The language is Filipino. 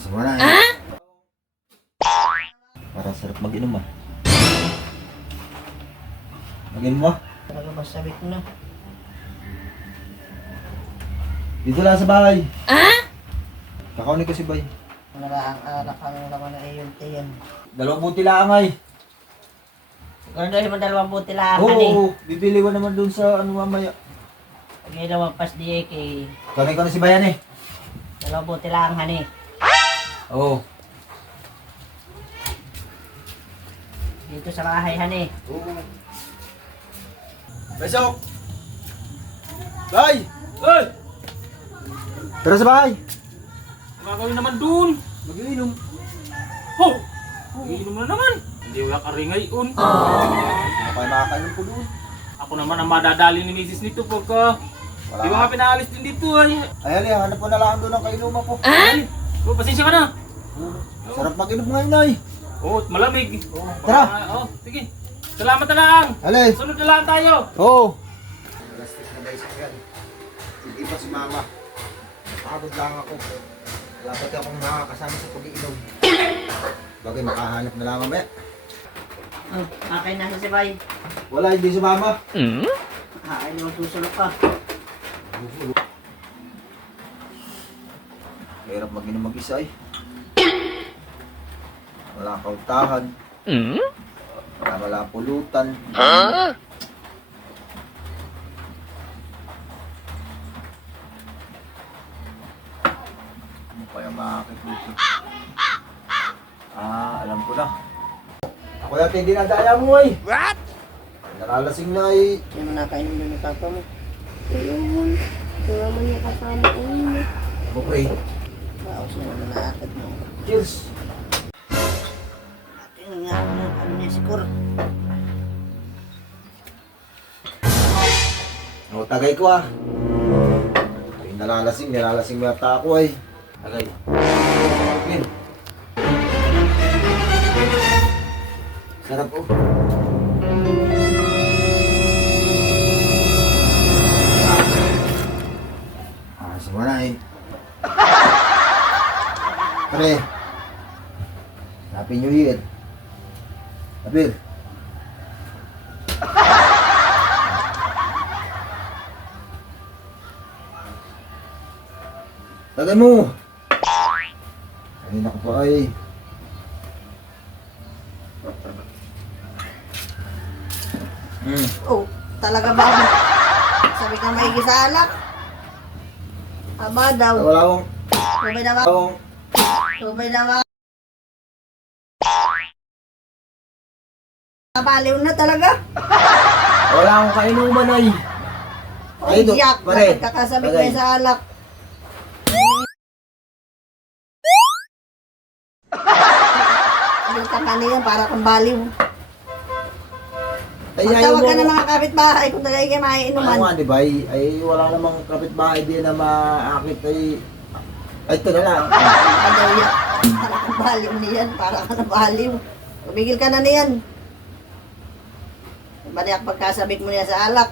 Simula na Parang sarap mag-inom ah. Mag-inom mo? Talaga ba sabi ko na? Dito lang sa bahay. Kakaunin ko si Bay. Nalaang-alak ang naman na iyon tiyan. 2 buti lang ay. Kung dahil mo 2 buti lang Oo, bibili ko naman dun sa ano mamaya. Pag lumagpas di kay Kunin ko na si Bayan eh. 2 buti lang hani. Oo. Dito sa bahay hani. Oo. Besok! Bay! Ay! Tara sa bahay! Ang gagawin naman dun? Mag-iinom. Ho! Iinom na naman. Hindi wala ka rin ngayon. Ano kayo makakainom ko doon? Ako naman ang madadali ni Mrs. nito pagka Wala di ba nga pinaalis din dito ay. Ay, hali, hanap ko na lang doon ang kainuman ko. Ay! Oh, pasensya ka na. Sarap mag-inom ngayon ay. Oh, malamig. Tara. Oh, sige. Salamat na lang. Hali! Sunod na lang tayo. Oo! Plastic na bicycle. Hindi pa si Mama. Pagod lang ako. Wala pati akong nakakasama sa pag-iinom. Bagay makahanap na lang mamaya. Oh, akin na si Bay. Wala, hindi si Mama. Ay, naman susulok ka. Hirap mag-inom mag-isa eh. Wala kauntahan. Wala pulutan. Ano kaya makakit dito? Alam ko na. Ako yata hindi nadaya mo eh. What? Nalalasing na eh. Yan mo nakainom doon ng papa mo. Ayun. Wala man niya kasama ko yun. Okay. Baos na naman naakit mo. Cheers. Ating nga ano niya siguro. O, tagay ko ah. Ay, nalalasing yata ako eh. Tagay. Yun. Sarap oh. Simula eh. Pare. Happy New Year. Abir. Tagay mo! Kanina ko pa ay. Oh, talaga ba? Sabi ka maigi sa alak. Aba daw. Wala akong... Tubay na ba? Tubay na ba? Baliw na talaga. Wala akong kainuman ay. Ay, do- yak. pare. Kakasabik Tagay. kayo sa alak. Ang tanganiyan para kang baliw. Ay, ayaw Magtawag mo. ka ng mga kapitbahay kung talaga kayo Ano maiinuman. nga, di ba? Ay, wala namang kapitbahay din na maakit ay... Ay, ito na lang. Ano yan? Para kang baliw niyan. Para ka na baliw. Tumigil ka na niyan. Balik pagkasabik mo niya sa alak.